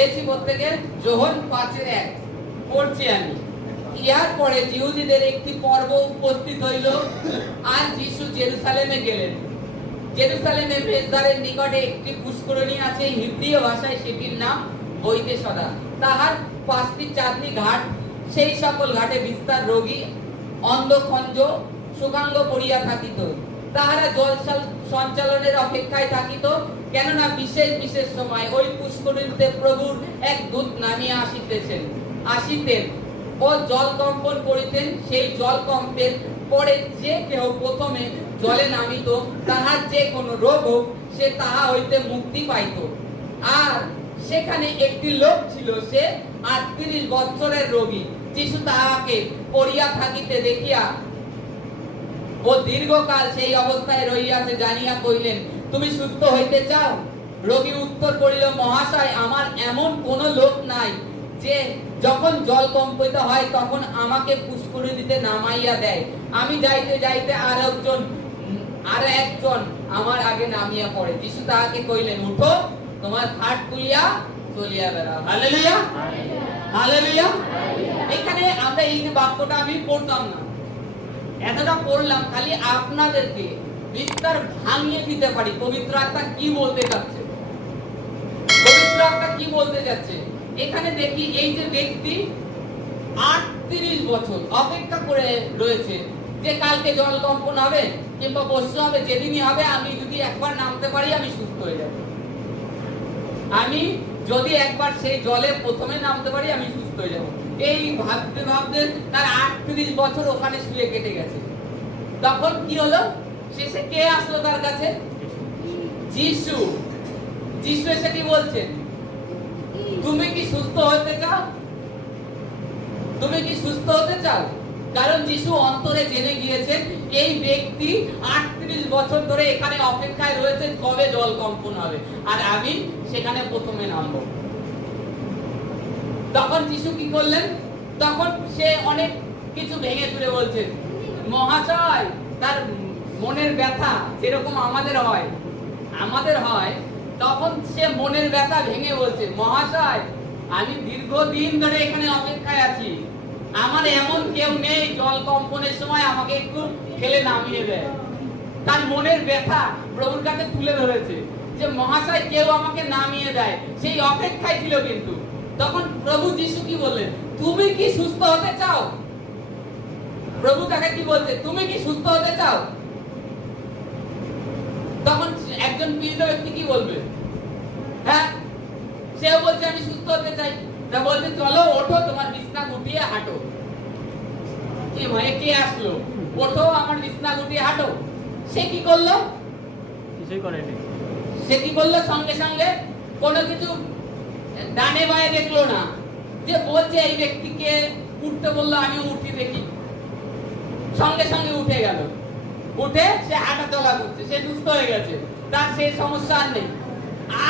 পেয়েছি প্রত্যেকের যোহন 5:1 পড়ছি আমি। ইহার পরে জিহুদীদের একটি পর্ব উপস্থিত হইল, আর যিশু জেরুসালেমে গেলেন। জেরুসালেমে বেশদ্বারের নিকটে একটি পুষ্করিণী আছে, হিব্রীয় ভাষায় সেটির নাম বৈতেসদা। তাহার 5টি চাঁদনি ঘাট, সেই সকল ঘাটে বিস্তার রোগী, অন্ধ, খঞ্জ, সুগাঙ্গ পড়িয়া থাকিত। তাহারা জল সঞ্চালনের অপেক্ষায় থাকিত, কেননা বিশেষ বিশেষ সময় ওই পুষ্করিণীতে প্রভুর এক দূত নামিয়া আসিতেন ও জল কম্পন করিতেন। সেই জল কম্পের পরে যে কেহ প্রথমে জলে নামিত, তাহার যে কোনো রোগ হোক, সে তাহা হইতে মুক্তি পাইত। আর সেখানে একটি লোক ছিল, সে 38 বৎসরের রোগী। যিশু তাহাকে পড়িয়া থাকিতে দেখিয়া ও দীর্ঘকাল সেই অবস্থায় রহিয়াছে জানিয়া কহিলেন, তুমি সুস্থ হইতে চাও? রোগী উত্তর করিল, মহাশয়, আমার এমন কোন লোক নাই যে যখন জল কম্পিত হয় তখন আমাকে পুষ্করিণীতে নামাইয়া দেয়। আমি যাইতে যাইতে আর একজন আমার আগে নামিয়া পড়ে। যিশু তাহাকে কহিলেন, উঠো, তোমার খাট তুলিয়া চলিয়া বেড়াও। Hallelujah, hallelujah. এখানে আমরা এই যে বাক্যটা আমি পড়তাম না, এতটা পড়লাম খালি আপনাদেরকে বিস্তার ভাঙিয়ে দিতে পারি পবিত্র আত্মা কি বলতে যাচ্ছে। পবিত্র আত্মা কি বলতে যাচ্ছে এখানে দেখি, এই যে ব্যক্তি 38 বছর অপেক্ষা করে রয়েছে যে কালকে জল কম্পন হবে কিংবা বর্ষা হবে, যেদিনই হবে আমি যদি একবার নামতে পারি আমি সুস্থ হয়ে যাব। আমি যদি একবার সেই জলে প্রথমে নামতে পারি আমি সুস্থ হয়ে যাব। এই ভাবতে ভাবতে তার 38 বছর ওখানে শুয়ে কেটে গেছে। তখন কি হলো? শেষে কে আসলো তার কাছে? যিশু। যিশু এসে কি বলছেন? তুমি কি সুস্থ হতে চাও? তুমি কি সুস্থ হতে চাও? কারণ যিশু অন্তরে জেনে গিয়েছেন এই ব্যক্তি 38 বছর ধরে এখানে অপেক্ষায় রয়েছে কবে জল কম্পন হবে, আর আমি সেখানে প্রথমে নামবো। তখন যিশু কি করলেন? তখন সে অনেক কিছু ভেঙে চুরে বলছেন, মহাশয়, তার মনের ব্যথা যেরকম আমাদের হয়, তখন সে মনের ব্যথা ভেঙে বলছে, মহাশয়, আমি দীর্ঘদিন ধরে এখানে অপেক্ষায় আছি, আমার এমন কেউ নেই জল কম্পনের সময় আমাকে একটু ঠেলে নামিয়ে দেয়। তার মনের ব্যথা প্রভুর কাছে তুলে ধরেছে যে মহাশয় কেউ আমাকে নামিয়ে দেয়, সেই অপেক্ষায় ছিল। কিন্তু তখন প্রভু যিশু কি বললেন? তুমি কি সুস্থ হতে চাও? প্রভু তাকে কি বলছে? তুমি কি সুস্থ হতে চাও? তখন একজন পীড়িত ব্যক্তি কি বলবে? হ্যাঁ, সেও বলছে আমি সুস্থ হতে চাই। তা বলছে, চলো ওঠো, তোমার বিছনা গুটিয়ে হাঁটো। কি মানে কে আসলো? ওঠো, আমার বিছনা গুটিয়ে হাঁটো। সে কি করলো? কিছুই করেনি। সে কি করলো? সঙ্গে সঙ্গে কোনো কিছু ডানে বায়ে দেখলো না, যে বলছে এই ব্যক্তিকে উঠতে বললো, আমি উঠি দেখি। সঙ্গে সঙ্গে উঠে গেল, উঠে সে হাঁটা চলা করছে, সে সুস্থ হয়ে গেছে, তার সেই সমস্যা আর নেই।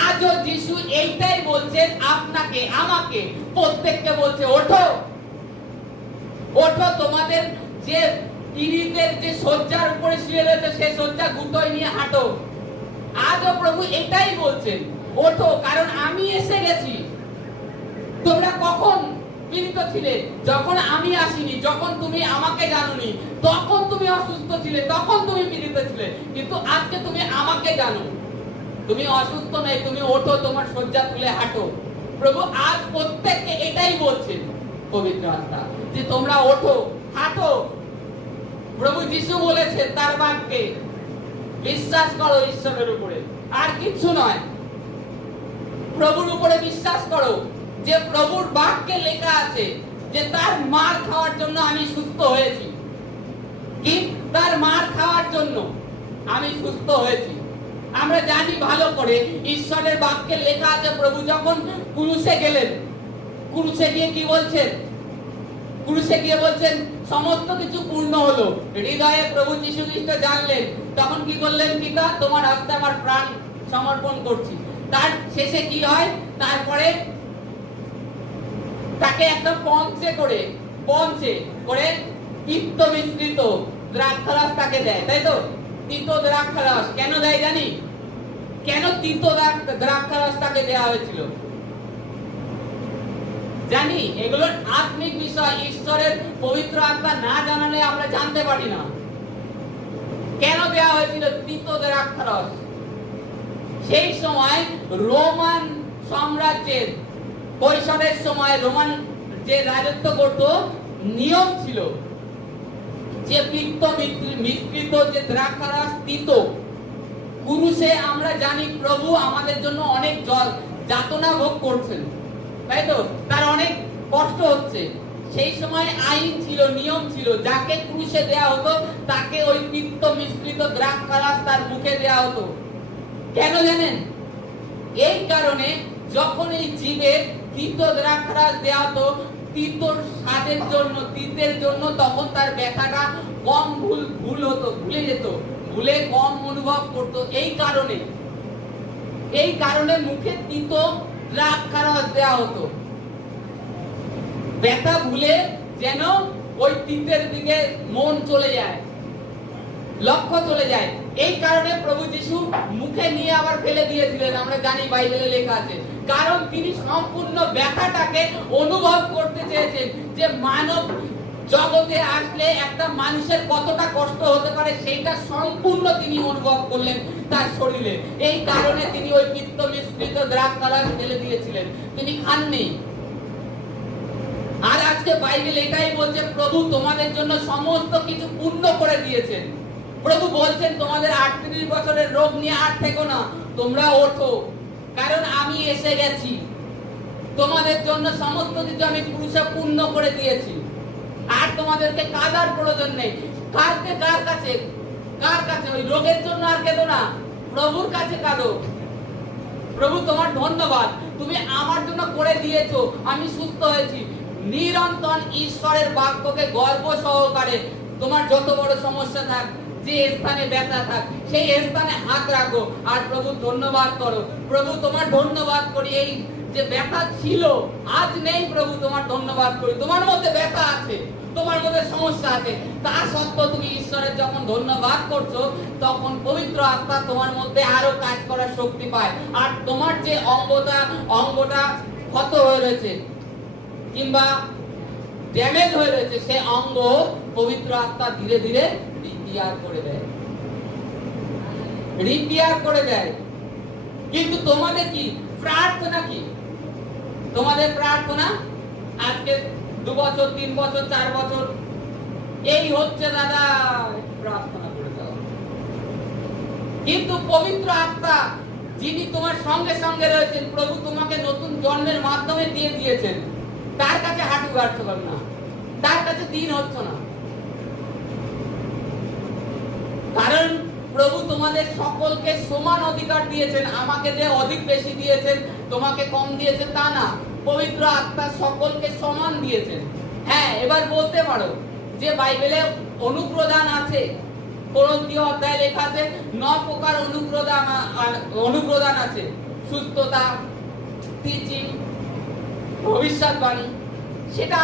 আজও যিশু এইটাই বলছেন আপনাকে, আমাকে, প্রত্যেককে বলছে, ওঠো, ওঠো, তোমাদের যে পীড়িতের যে শয্যার উপরে শুয়ে রয়েছে সেই শয্যা গুটোয় নিয়ে হাঁটো। আজও প্রভু এটাই বলছেন, ওঠো, কারণ আমি এসে গেছি। তোমরা কখন পীড়িত ছিলে? যখন আমি আসিনি, যখন তুমি আমাকে জানোনি, তখন তুমি অসুস্থ ছিলে, তখন তুমি পীড়িত ছিলে। কিন্তু আজকে তুমি আমাকে জানো, তুমি অসুস্থ নয়, তুমি ওঠো, তোমার শয্যা তুলে হাঁটো। প্রভু আজ প্রত্যেককে এটাই বলছেন পবিত্র আত্মা, যে তোমরা ওঠো, হাঁটো। প্রভু যিশু বলেছেন তার বাক্যে, বিশ্বাস করো ঈশ্বরের উপরে, আর কিছু নয়। প্রভুর উপরে বিশ্বাস করো, যে প্রভুর বাক্যে লেখা আছে যে তার মার খাওয়ার জন্য আমি সুস্থ হয়েছি। কি? তার মার খাওয়ার জন্য আমি সুস্থ হয়েছি। আমরা জানি ভালো করে, ঈশ্বরের বাক্যে লেখা আছে প্রভু যখন ক্রুশে গেলেন, ক্রুশে গিয়ে কি বলছেন? ক্রুশে গিয়ে বলছেন সমস্ত কিছু পূর্ণ হলো। হৃদয়ে প্রভু যীশু খ্রিস্ট জানলেন, তখন কি করলেন? পিতা, তোমার হস্তে আমার প্রাণ সমর্পণ করছি। তার শেষে কি হয়? তারপরে তাকে একটা পঞ্চে করে তিক্ত মিশ্রিত দ্রাক্ষারস তাকে দেয়, তাই তো? তিত দ্রাক্ষারস কেন দেয় জানি? কেন তিত দ্রাক্ষারস তাকে দেওয়া হয়েছিল? জানি এগুলো আত্মিক বিষয়, ঈশ্বরের পবিত্র আত্মা না জানালে আমরা জানতে পারি না। কেন দেওয়া হয়েছিল তিত দ্রাক্ষারস? সেই সময় রোমান সাম্রাজ্যের কৈশোরের সময় রোমান যে রাজত্ব করত, নিয়ম ছিল যে পিত্ত মিশ্রিত যে দ্রাক্ষারস তিত পুরুষে, আমরা জানি প্রভু আমাদের জন্য অনেক যাতনা ভোগ করছেন, তাই তো, তার অনেক কষ্ট হচ্ছে। সেই সময় আইন ছিল, নিয়ম ছিল, যাকে ক্রুশে দেয়া হতো তাকে ওই পিত্ত মিশ্রিত দ্রাক্ষারস তার মুখে দেয়া হতো। কেন জানেন? এই কারণে যখন এই জীবে তিত দ্রাক্ষারস দেয়া হতো তিতর স্বাদের জন্য, তিতের জন্য, তখন তার ব্যথাটা কম ভুল হতো, ভুলে যেত, ভুলে কম অনুভব করত। এই কারণে মুখে তিত দ্রাক্ষারস দেয়া হতো, ব্যথা ভুলে যেন ওই তিতের দিকে মন চলে যায়, লক্ষ্য চলে যায়। এই কারণে প্রভু যিশু মুখে নিয়ে আবার ফেলে দিয়েছিলেন, আমরা জানি বাইবেলে লেখা আছে। কারণ তিনি সম্পূর্ণ ব্যথাটাকে অনুভব করতে চেয়েছেন, যে মানব জগতে আসলে একটা মানুষের কতটা কষ্ট হতে পারে সেটা সম্পূর্ণ তিনি অনুভব করলেন তার শরীরে। এই কারণে তিনি ওই পিত্ত মিশ্রিত দ্রাক্ষারস ফেলে দিয়েছিলেন, তিনি খাননি। আর আজকে বাইবেল এটাই বলছে, প্রভু তোমাদের জন্য সমস্ত কিছু পূর্ণ করে দিয়েছেন। প্রভু বলছেন তোমাদের 38 বছরের রোগ নিয়ে আর থেকো না, তোমরা ওঠো, কারণ আমি এসে গেছি। তোমাদের জন্য সমস্ত কিছু আমি ক্রুশে পূর্ণ করে দিয়েছি। আর তোমাদেরকে কাঁদার প্রয়োজন নেই। কার কাছে? ওই রোগের জন্য আর কেঁদো না, প্রভুর কাছে কাঁদো। প্রভু তোমার ধন্যবাদ, তুমি আমার জন্য করে দিয়েছো, আমি সুস্থ হয়েছি। নিরন্তর ঈশ্বরের বাক্যকে গর্ব সহকারে তোমার যত বড় সমস্যা থাক, যে স্থানে ব্যথা থাক, সেই স্থানে হাত রাখো আর প্রভু ধন্যবাদ করো। প্রভু তোমার ধন্যবাদ করি, এই যে ব্যথা ছিল আজ নেই, প্রভু তোমার ধন্যবাদ করি। তোমার মধ্যে ব্যথা আছে, তোমার মধ্যে সমস্যা আছে, তা সত্ত্বেও তুমি ঈশ্বরের যখন ধন্যবাদ করছো, তখন পবিত্র আত্মা তোমার মধ্যে আরো কাজ করার শক্তি পায়। আর তোমার যে অঙ্গটা ক্ষত হয়ে রয়েছে কিংবা ড্যামেজ হয়ে রয়েছে, সে অঙ্গ পবিত্র আত্মা ধীরে ধীরে রিপেয়ার করে দেয়। কিন্তু তোমাদের কি প্রার্থনা? কি তোমাদের প্রার্থনা? আজকে 2 বছর, 3 বছর, 4 বছর এই হচ্ছে, দাদা প্রার্থনা করে দাও। কিন্তু পবিত্র আত্মা যিনি তোমার সঙ্গে সঙ্গে রয়েছেন, প্রভু তোমাকে নতুন জন্মের মাধ্যমে দিয়ে দিয়েছেন, তার কাছে হাঁটু গাড়ছো না, তার কাছে দিন হচ্ছে না। কারণ প্রভু তোমাদের সকলকে সমান অধিকার দিয়েছেন। আমাকে যে অধিক বেশি দিয়েছেন, তোমাকে কম দিয়েছেন তা না, পবিত্র আত্মা সকলকে সমান দিয়েছেন। হ্যাঁ, এবার বলতে পারো যে বাইবেলে অনুপ্রদান আছে, কোরিন্থীয় অধ্যায়ে লেখা আছে 9 প্রকার অনুপ্রদান আছে। সুস্থতা, টিচিং, ভবিষ্যৎবাণী, সেটা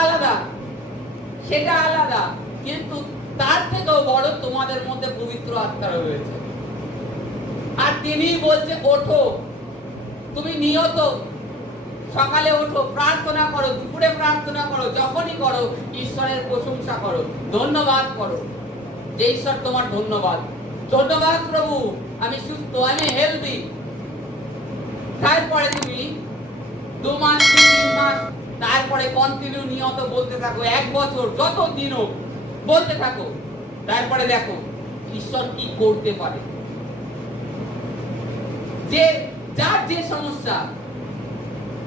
আলাদা। কিন্তু তার থেকেও বড় তোমাদের মধ্যে পবিত্র আত্মা রয়েছে। আর তিনি বলছে ওঠো, তুমি নিয়ত সকালে ওঠো, প্রার্থনা করো, দুপুরে প্রার্থনা করো, যখনই করো ঈশ্বরের প্রশংসা করো, ধন্যবাদ করো, যে ঈশ্বর তোমার ধন্যবাদ প্রভু, আমি সুস্থ, আমি হেলদি। তারপরে তুমি 2 মাস, 3 মাস, তারপরে কন্টিনিউ নিয়ত বলতে থাকো, 1 বছর, যত দিন হোক বলতে থাকো। তারপরে দেখো ঈশ্বর কি করতে পারে। যে যার যে সমস্যা,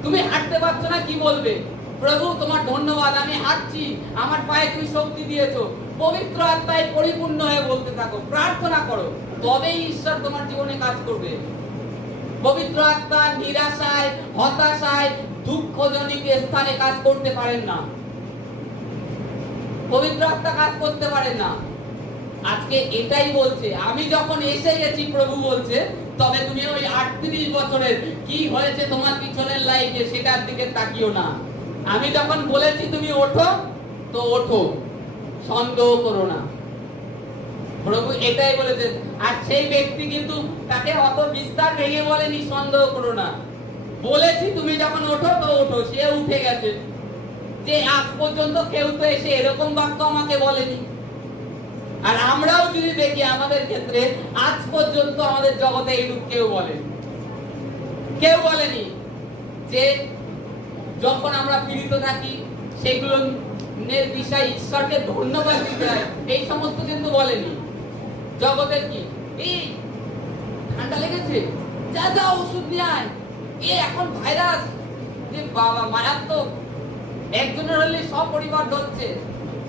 তুমি হাঁটতে পারছো না, কি বলবে? প্রভু তোমার ধন্যবাদ, আমি হাঁটছি, আমার পায়ে তুমি শক্তি দিয়েছো। পবিত্র আত্মায় পরিপূর্ণ হয়ে বলতে থাকো, প্রার্থনা করো, তবেই ঈশ্বর তোমার জীবনে কাজ করবে। পবিত্র আত্মা নিরাশায়, হতাশায়, দুঃখজনিত স্থানে কাজ করতে পারেন না। পবিত্র আত্মা কাজ করতে পারেন না। আজকে এটাই বলছে, আমি যখন এসে গেছি, প্রভু বলছে, তবে তুমি ওই 38 বছরের কি হয়েছে তোমার পিছনের লাইফে সেটার দিকে তাকিও না। আমি যখন বলেছি তুমি ওঠো, তো ওঠো, সন্দেহ করো না। প্রভু এটাই বলেছেন। আর সেই ব্যক্তি কিন্তু তাকে অত বিস্তার ভেঙে বলেনি সন্দেহ করো না, বলেছি তুমি যখন ওঠো তো ওঠো, সে উঠে গেছে। যে আজ পর্যন্ত কেউ তো এসে এরকম বাক্য আমাকে বলেনি। আর আমরাও যদি দেখি আমাদের ক্ষেত্রে আজ পর্যন্ত আমাদের জগতে এইরূপ কেউ বলেনি যে যখন আমরা পীড়িত থাকি সেগুলো বিষয়ে ঈশ্বরকে ধন্যবাদ দিতে হয়, এই সমস্ত কিন্তু বলেনি। জগতের কি এই ঠান্ডা লেগেছে, যা যা ওষুধ নিয়ে আয়, এখন ভাইরাস, যে বাবা মারাত্মক, একজনের হলে সব পরিবার ধরছে,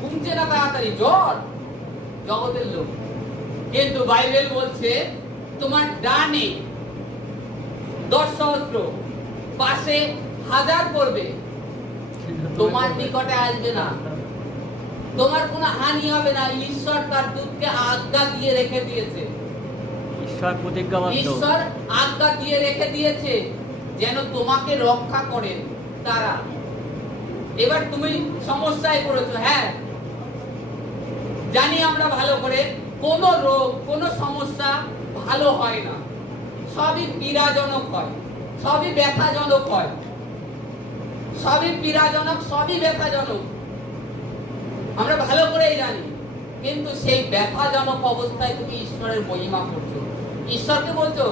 কমছে না তাড়াতাড়ি, জ্বর। জগতের লোক। কিন্তু বাইবেল বলছে তোমার ডানে 10,000 পাশে 1000 পড়বে, তোমার নিকটে আসবে না, তোমার কোনো হানি হবে না। ঈশ্বর তার দূতকে আজ্ঞা দিয়ে রেখে দিয়েছে, ঈশ্বর আজ্ঞা দিয়ে রেখে দিয়েছে যেন তোমাকে রক্ষা করেন তারা। এবার তুমি সমস্যায় পড়েছো, হ্যাঁ জানি আমরা ভালো করে, কোন রোগ কোন সমস্যা ভালো হয় না, সবই পীড়াজনক হয়, সবই ব্যথাজনক হয়, সবই পীড়াজনক, সবই ব্যথাজনক, আমরা ভালো করেই জানি। কিন্তু সেই ব্যথাজনক অবস্থায় তুমি ঈশ্বরের মহিমা করছো, ঈশ্বরকে বলছো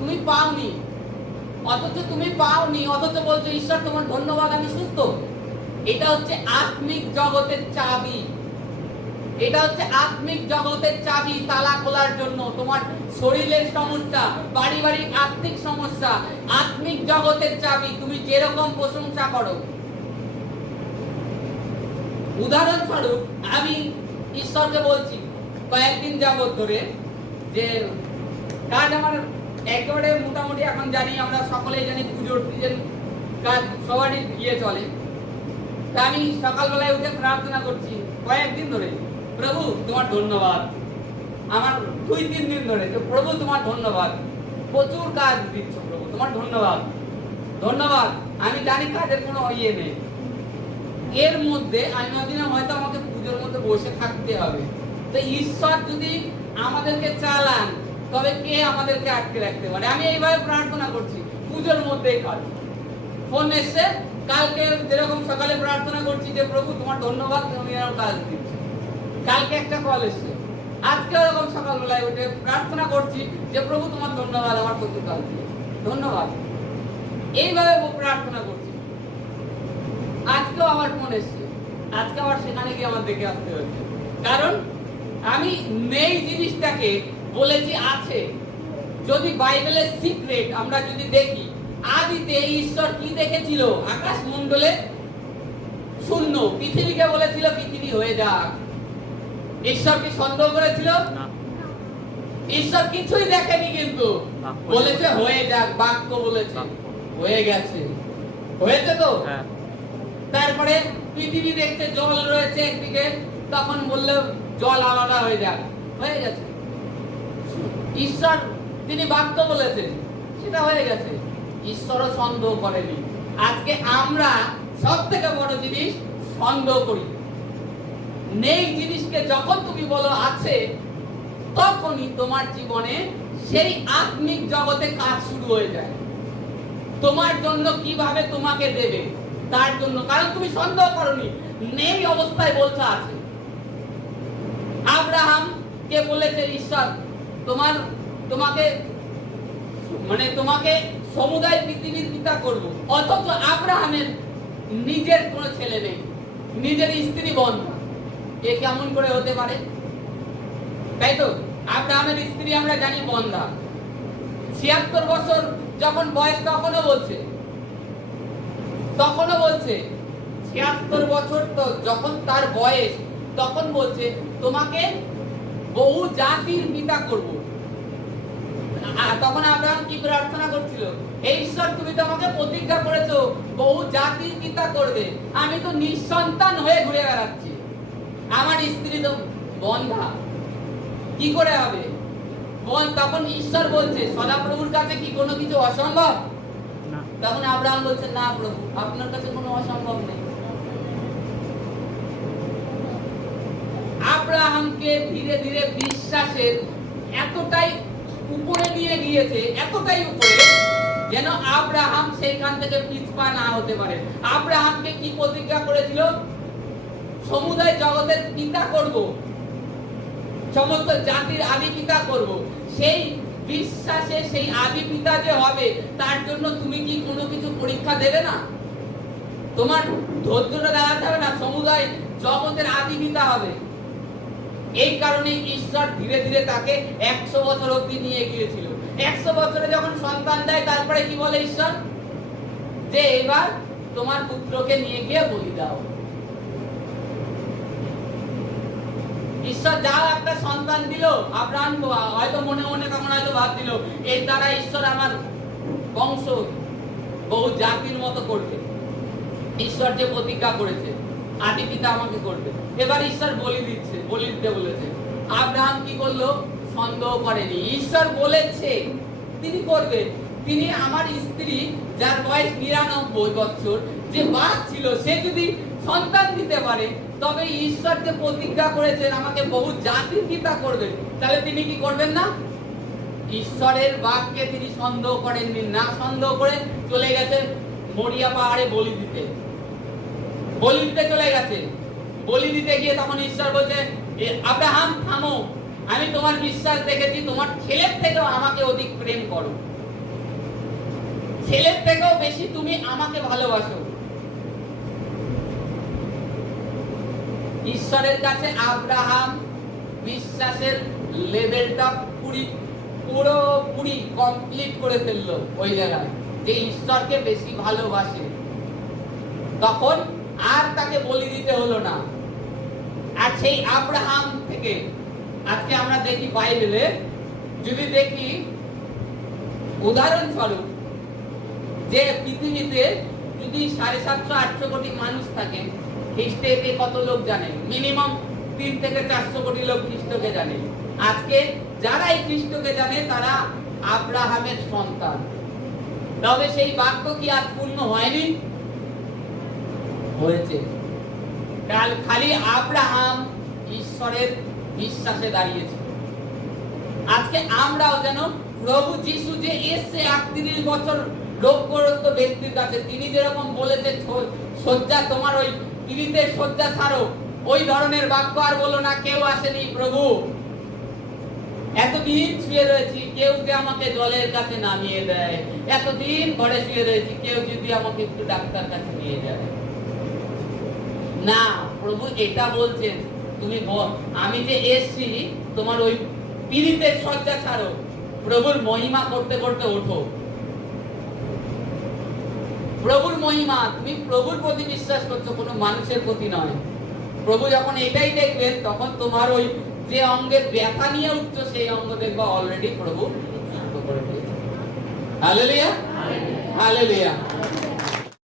তুমি পাওনি, অথচ বলছো ঈশ্বর তোমার ধন্যবাদ আমি সুস্থ। এটা হচ্ছে আত্মিক জগতের চাবি, এটা হচ্ছে আত্মিক জগতের চাবি তালা খোলার জন্য। তোমার শরীরের সমস্যা, পারিবারিক আর্থিক সমস্যা, আত্মিক জগতের চাবি তুমি যেরকম প্রশংসা করো। উদাহরণস্বরূপ আমি ঈশ্বরকে বলছি কয়েকদিন যাবত ধরে যে কাজ আমার একেবারে মোটামুটি, এখন জানি আমরা সকলেই জানি পুজোর সিজন, কাজ সবারই চলে। তা আমি সকালবেলায় উঠে প্রার্থনা করছি কয়েকদিন ধরে, প্রভু তোমার ধন্যবাদ। আমার 2-3 দিন ধরে প্রভু তোমার ধন্যবাদ, প্রচুর কাজ দিচ্ছ প্রভু, তোমার ধন্যবাদ। আমি জানি কাজের কোনো নেই। এর মধ্যে আমি ভাবছিলাম হয়তো আমাকে পুজোর মধ্যে বসে থাকতে হবে। তো ঈশ্বর যদি আমাদেরকে চালান তবে কে আমাদেরকে আটকে রাখতে পারে? আমি এইভাবে প্রার্থনা করছি পুজোর মধ্যেই কাজ। ফোন এসছে, কালকে যেরকম সকালে প্রার্থনা করছি যে প্রভু তোমার ধন্যবাদ, তুমি আমার কাজ দিচ্ছ। কালকে একটা কল এসছে, আজকে ওরকম সকালবেলায় উঠে প্রার্থনা করছি যে প্রভু তোমার ধন্যবাদ, আমার প্রতি কাজ দিয়ে ধন্যবাদ। এইভাবে প্রার্থনা করছি। আজকেও আমার ফোন এসছে, আজকে আবার সেখানে গিয়ে আমার দেখে আসতে হচ্ছে, কারণ আমি নেই জিনিসটাকে বলেছি আছে। যদি বাইবেলের সিক্রেট আমরা যদি দেখি, আদিতে ঈশ্বর কি দেখেছিল? আকাশ মণ্ডলে শূন্য, পৃথিবীকে বলেছিল পৃথিবী হয়ে যাক। ঈশ্বর কি সন্দেহ করেছিল? ঈশ্বর কিছুই দেখেনি, কিন্তু বলেছে হয়ে যাক, বাক্য বলেছে, হয়ে গেছে, হয়েছে তো। তারপরে পৃথিবী দেখতে জল রয়েছে একদিকে, তখন বললে জল আলাদা হয়ে যাক, হয়ে গেছে। ঈশ্বর তিনি বাক্য বলেছেন, সেটা হয়ে গেছে। ঈশ্বরও সন্দেহ করেনি। আজকে আমরা সব থেকে বড় জিনিস সন্দেহ করি। নেই জিনিসকে যখন তুমি বলো আছে, তখনই তোমার জীবনে সেই আত্মিক জগতে কাজ শুরু হয়ে যায়। তোমার জন্য কিভাবে তোমাকে দেবে তার জন্য, কারণ তুমি সন্দেহ করনি, নেই অবস্থায় বলছে আছে। আব্রাহাম কে বলেছে ঈশ্বর তোমাকে সমুদায় পৃথিবীর পিতা করব, অথচ আব্রাহামের নিজের কোনো ছেলে নেই, নিজের স্ত্রী বন্ধা। এ কেমন করে হতে পারে? তাই তো, আব্রাহামের স্ত্রী আমরা জানি বন্ধা। 76 বছর যখন বয়স, তখনও বলছে 76 বছর তো যখন তার বয়স, তখন বলছে তোমাকে বহু জাতির পিতা করব। তখন আব্রাহাম কি প্রার্থনা করছিল? হে ঈশ্বর, তুমি তো আমাকে প্রতিজ্ঞা করেছো বহু জাতির পিতা করবে, আমি তো নিঃসন্তান হয়ে ঘুরে বেড়াচ্ছি, আমার স্ত্রী তো বন্ধা, কি করে হবে? তখন ঈশ্বর বলছে সদাপ্রভুর কাছে কি কোনো কিছু অসম্ভব? তখন আব্রাহাম বলছে না প্রভু, আপনার কাছে কোনো অসম্ভব নেই। আব্রাহামকে ধীরে ধীরে বিশ্বাসের এতটাই উপরে নিয়ে গিয়েছে, এতটাই উপরে যেন আব্রাহাম সেইখান থেকে পিছপা না হতে পারে। আব্রাহামকে কি প্রতিজ্ঞা করেছিল? সমুদয় জগতের পিতা করব, সমস্ত জাতির আদি পিতা করব। সেই বিশ্বাসে সেই আদি পিতা যে হবে, তার জন্য তুমি কি কোনো কিছু পরীক্ষা দেবে না? তোমার ধৈর্যটা দেখাতে হবে না? সমুদয় জগতের আদি পিতা হবে। এই কারণে ঈশ্বর ধীরে ধীরে তাকে 100 বছর অবধি নিয়ে গিয়েছিল। 100 বছরে যখন সন্তান দেয়, তারপরে কি বলে ঈশ্বর? যে এবার তোমার পুত্রকে নিয়ে গিয়ে বলি দাও। ঈশ্বর যাও একটা সন্তান দিল আব্রাহাম, হয়তো মনে মনে তখন হয়তো ভাবছিল এর দ্বারা ঈশ্বর আমার বংশ বহু জাতির মতো করবে। ঈশ্বর যে প্রতিজ্ঞা করেছে আদি পিতা আমাকে করবে, এবার ঈশ্বর বলি দিচ্ছে, বলি দিতে বলেছে। আব্রাহাম কি করলো? সন্দেহ করেনি। ঈশ্বর বলেছে তিনি করবেন। তিনি আমার স্ত্রী যার বয়স 99 বছর যে বাস ছিল, সে যদি সন্তান দিতে পারে, তবে ঈশ্বর যে প্রতিজ্ঞা করেছেন আমাকে বহু জাতির পিতা করবেন, তাহলে তিনি কি করবেন না? ঈশ্বরের বাক্যে তিনি সন্দেহ করেননি। না সন্দেহ করে চলে গেছে মরিয়া পাহাড়ে বলি দিতে। বলি দিতে চলে গেছে। বলি দিতে গিয়ে তখন ঈশ্বর বলছে, আব্রাহাম থামো, আমি তোমার বিশ্বাস দেখেছি, তোমার ছেলের থেকেও আমাকে অধিক প্রেম করো, ছেলের থেকেও বেশি তুমি আমাকে ভালোবাসো। ঈশ্বরের কাছে আব্রাহাম বিশ্বাসের লেভেলটা পুরোপুরি কমপ্লিট করে ফেললো ওই জায়গায়, যে ঈশ্বরকে বেশি ভালোবাসে। তখন আর তাকে বলি দিতে হলো না। আর সেই আব্রাহাম থেকে আজকে আমরা দেখি বাইবেলে, যদি দেখি উদাহরণস্বরূপ, যে পৃথিবীতে যদি 750-800 কোটি মানুষ থাকে, খ্রিস্টকে কত লোক জানে? মিনিমাম 3 থেকে 400 কোটি লোক খ্রিস্টকে জানে। আজকে যারা এই খ্রিস্টকে জানে তারা আব্রাহামের সন্তান। তবে সেই বাক্য কি আজ পূর্ণ হয়নি? হয়েছে। খালি আব্রাহাম ঈশ্বরের বিশ্বাসে দাঁড়িয়েছে। আজকে আমরাও যেন প্রভু যিশু যে এসে 38 বছর রোগগ্রস্ত ব্যক্তির কাছে, তিনি যেরকম বলেছে শয্যা তোমার ওই পিড়িতে শয্যা ছাড়ো, ওই ধরনের বাক্য আর বলো না কেউ আসেনি প্রভু, এতদিন শুয়ে রয়েছি, কেউ যে আমাকে জলের কাছে নামিয়ে দেয়, এতদিন ঘরে শুয়ে রয়েছি, কেউ যদি আমাকে একটু ডাক্তার কাছে নিয়ে যায়। না, প্রভু এটা বলছেন, তুমি আমি যে এসছি তোমার ওই পিড়িতে শয্যা ছাড়ো, প্রভুর মহিমা করতে করতে ওঠো। প্রভুর মহিমা, তুমি প্রভুর প্রতি বিশ্বাস করছো, কোনো মানুষের প্রতি নয়। প্রভু যখন এটাই দেখবেন, তখন তোমার ওই যে অঙ্গের ব্যথা নিয়ে উঠছো, সেই অঙ্গ দেখবা অলরেডি প্রভু সুস্থ করে দিয়েছে। Hallelujah, hallelujah.